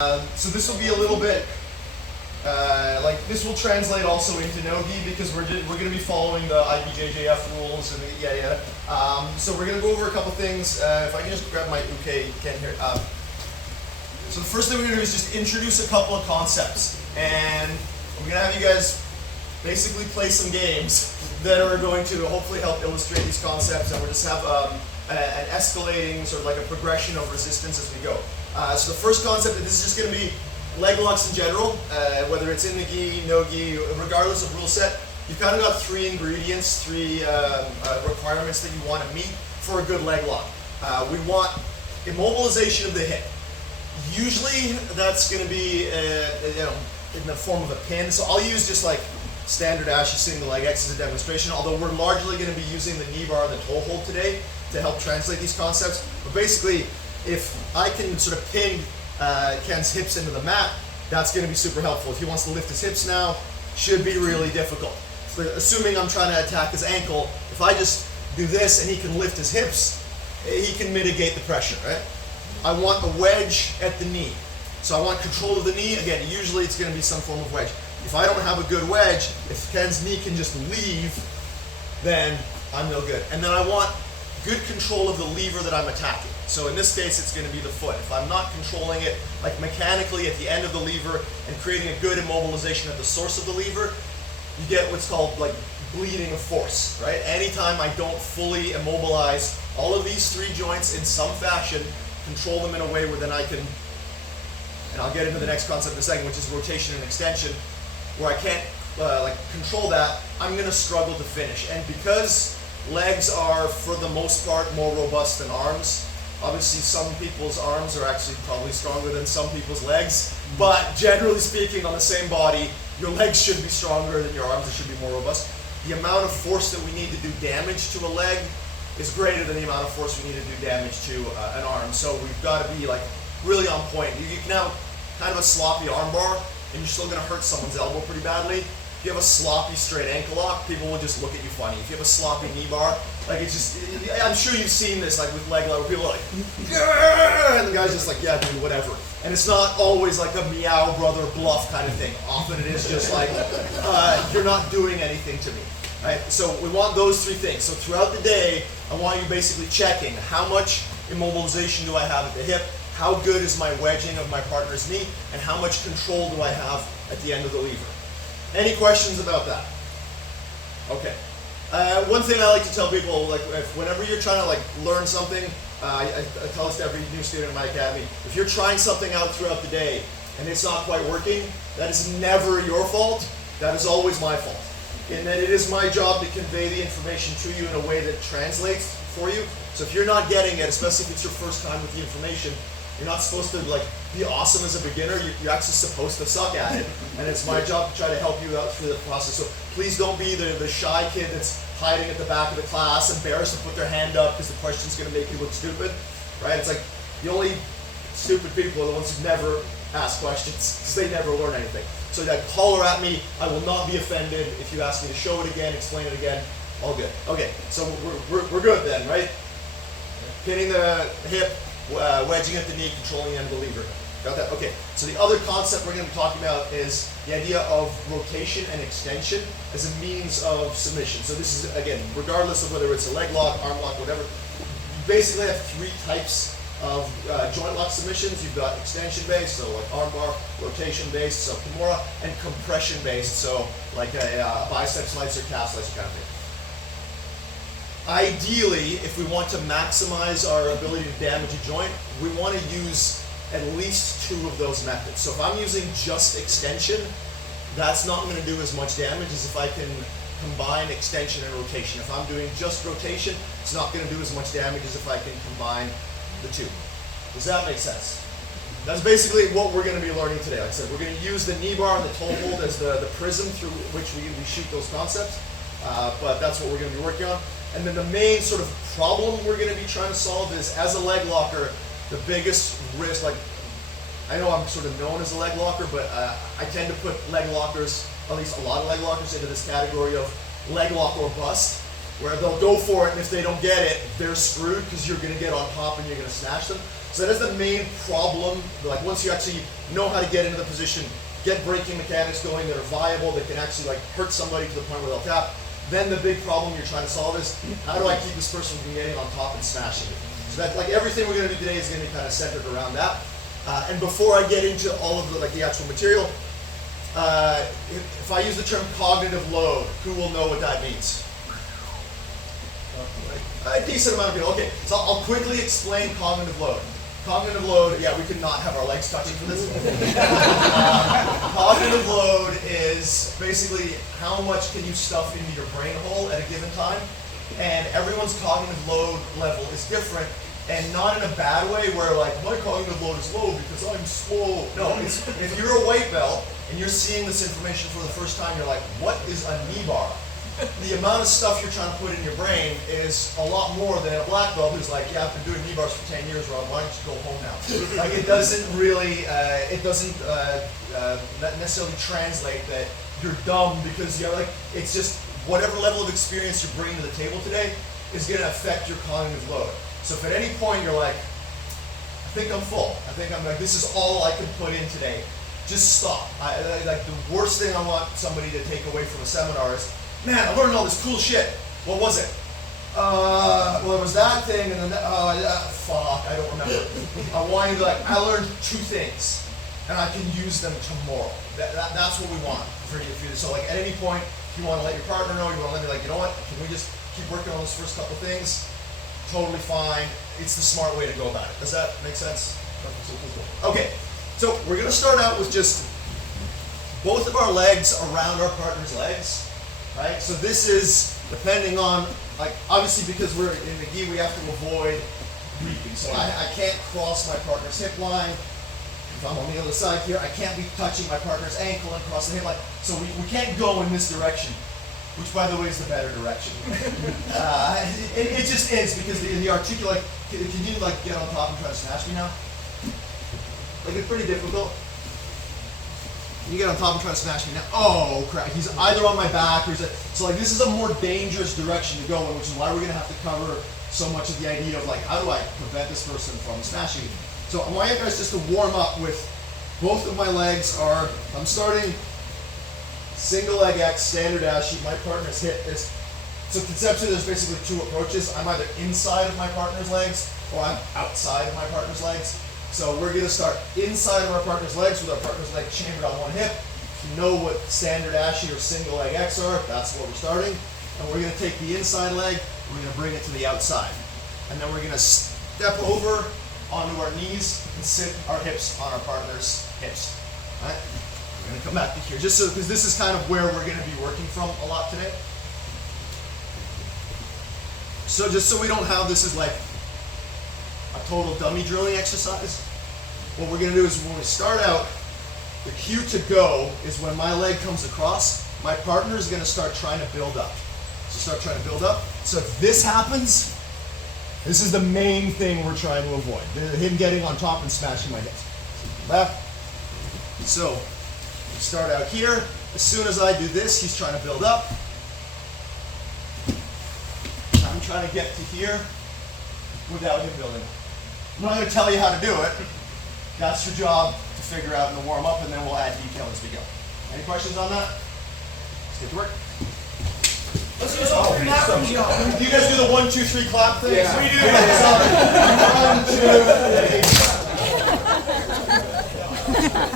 So this will be a little bit, this will translate also into NoGi because we're going to be following the IBJJF rules and so we're going to go over a couple things. If I can just grab my uke, you can't hear. So the first thing we're going to do is just introduce a couple of concepts, and I'm going to have you guys basically play some games that are going to hopefully help illustrate these concepts, and we'll just have an escalating sort of like a progression of resistance as we go. So the first concept, this is just going to be leg locks in general, whether it's in the gi, no gi, regardless of rule set. You've kind of got three ingredients, three requirements that you want to meet for a good leg lock. We want immobilization of the hip. Usually that's going to be in the form of a pin. So I'll use just like standard Ashy single leg X as a demonstration, although we're largely going to be using the Kneebar and the toe hold today to help translate these concepts. But basically, if I can sort of pin Ken's hips into the mat, that's going to be super helpful. If he wants to lift his hips now, should be really difficult. So assuming I'm trying to attack his ankle, if I just do this and he can lift his hips, he can mitigate the pressure, right? I want a wedge at the knee. So I want control of the knee. Again, usually it's going to be some form of wedge. If I don't have a good wedge, if Ken's knee can just leave, then I'm no good. And then I want good control of the lever that I'm attacking. So in this case, it's going to be the foot. If I'm not controlling it like mechanically at the end of the lever and creating a good immobilization at the source of the lever, you get what's called like bleeding of force, right? Anytime I don't fully immobilize all of these three joints in some fashion, control them in a way where then I can, and I'll get into the next concept in a second, which is rotation and extension, where I can't control that, I'm going to struggle to finish. And because legs are, for the most part, more robust than arms, obviously some people's arms are actually probably stronger than some people's legs, but generally speaking, on the same body, your legs should be stronger than your arms, they should be more robust. The amount of force that we need to do damage to a leg is greater than the amount of force we need to do damage to an arm. So we've got to be like really on point. You can have kind of a sloppy arm bar, and you're still going to hurt someone's elbow pretty badly. If you have a sloppy straight ankle lock, people will just look at you funny. If you have a sloppy knee bar, like it's just, I'm sure you've seen this like with leg lock, where people are like, yeah! And the guy's just like, yeah, dude, whatever. And it's not always like a meow brother bluff kind of thing. Often it is just like, you're not doing anything to me. Right? So we want those three things. So throughout the day, I want you basically checking how much immobilization do I have at the hip, how good is my wedging of my partner's knee, and how much control do I have at the end of the lever. Any questions about that? Okay. One thing I like to tell people, like whenever you're trying to like learn something, I tell this to every new student in my academy, if you're trying something out throughout the day and it's not quite working, that is never your fault, that is always my fault. In that it is my job to convey the information to you in a way that translates for you. So if you're not getting it, especially if it's your first time with the information, you're not supposed to like be awesome as a beginner. You're actually supposed to suck at it, and it's my job to try to help you out through the process. So please don't be the shy kid that's hiding at the back of the class, embarrassed to put their hand up because the question's going to make you look stupid, right? It's like the only stupid people are the ones who never ask questions because they never learn anything. So that holler at me, I will not be offended if you ask me to show it again, explain it again, all good. Okay, so we're good then, right? Pinning the hip, wedging at the knee, controlling the end of the lever. Got that? Okay, so the other concept we're going to be talking about is the idea of rotation and extension as a means of submission. So this is, again, regardless of whether it's a leg lock, arm lock, whatever, you basically have three types of joint lock submissions. You've got extension based, so like arm bar, rotation based, so Kimura, and compression based, so like a bicep slicer, calf slicer kind of thing. Ideally, if we want to maximize our ability to damage a joint, we want to use at least two of those methods. So if I'm using just extension, that's not going to do as much damage as if I can combine extension and rotation. If I'm doing just rotation, it's not going to do as much damage as if I can combine the two. Does that make sense? That's basically what we're going to be learning today. Like I said, we're going to use the Kneebar and the toe hold as the prism through which we shoot those concepts, but that's what we're going to be working on. And then the main sort of problem we're going to be trying to solve is, as a leg locker, the biggest risk, like, I know I'm sort of known as a leg locker, but I tend to put leg lockers, at least a lot of leg lockers, into this category of leg lock or bust, where they'll go for it, and if they don't get it, they're screwed because you're going to get on top and you're going to smash them. So that is the main problem. Like once you actually know how to get into the position, get braking mechanics going that are viable, that can actually like hurt somebody to the point where they'll tap, then the big problem you're trying to solve is, how do I keep this person from getting on top and smashing it? So that like everything we're going to do today is going to be kind of centered around that. And before I get into all of the actual material, if I use the term cognitive load, who will know what that means? A decent amount of people. Okay, so I'll quickly explain cognitive load. Cognitive load, yeah, we could not have our legs touching for this. Cognitive load is basically how much can you stuff into your brain hole at a given time, and everyone's cognitive load level is different, and not in a bad way where like, my cognitive load is low because I'm slow. No, it's, if you're a white belt and you're seeing this information for the first time, you're like, what is a Kneebar? The amount of stuff you're trying to put in your brain is a lot more than a black belt who's like, yeah, I've been doing Kneebars for 10 years, Rob, why don't you go home now? Like it doesn't really, necessarily translate that you're dumb because you're like, it's just whatever level of experience you're bringing to the table today is going to affect your cognitive load. So if at any point you're like, I think I'm full, I think I'm like, this is all I can put in today, just stop. Like the worst thing I want somebody to take away from a seminar is, man, I learned all this cool shit. What was it? Well, it was that thing, and then fuck, I don't remember. I want you to be like, I learned 2 things, and I can use them tomorrow. That's what we want for you. So like at any point, if you want to let your partner know, you want to let me like, you know what? Can we just keep working on those first couple things? Totally fine. It's the smart way to go about it. Does that make sense? Okay, so we're gonna start out with just both of our legs around our partner's legs. Right? So this is depending on, like, obviously because we're in the gi, we have to avoid reaping. So I can't cross my partner's hip line. If I'm on the other side here, I can't be touching my partner's ankle and cross the hip line. So we can't go in this direction, which by the way is the better direction. It just is because the articulate, can you like get on top and try to smash me now? Like it's pretty difficult. You get on top and try to smash me now. Oh crap, he's either on my back or so like this is a more dangerous direction to go in, which is why we're gonna have to cover so much of the idea of like, how do I prevent this person from smashing me? So I want you guys just to warm up with both of my legs are, I'm starting single leg X, standard ass sheet, my partner's hip is, so conceptually there's basically 2 approaches. I'm either inside of my partner's legs or I'm outside of my partner's legs. So we're going to start inside of our partner's legs with our partner's leg chambered on one hip. If you know what standard ashy or single leg X are, that's what we're starting. And we're going to take the inside leg, we're going to bring it to the outside. And then we're going to step over onto our knees and sit our hips on our partner's hips. All right? We're going to come back to here, just so, because this is kind of where we're going to be working from a lot today. So just so we don't have this as like a total dummy drilling exercise, what we're going to do is when we start out, the cue to go is when my leg comes across, my partner is going to start trying to build up. So start trying to build up. So if this happens, this is the main thing we're trying to avoid. Him getting on top and smashing my hips. Back. So we start out here. As soon as I do this, he's trying to build up. I'm trying to get to here without him building up. I'm not going to tell you how to do it. That's your job to figure out in the warm-up, and then we'll add detail as we go. Any questions on that? Let's get to work. Let's do something macro job. Do you guys do the 1, 2, 3 clap thing? Yeah. We do. 1, 2, 3.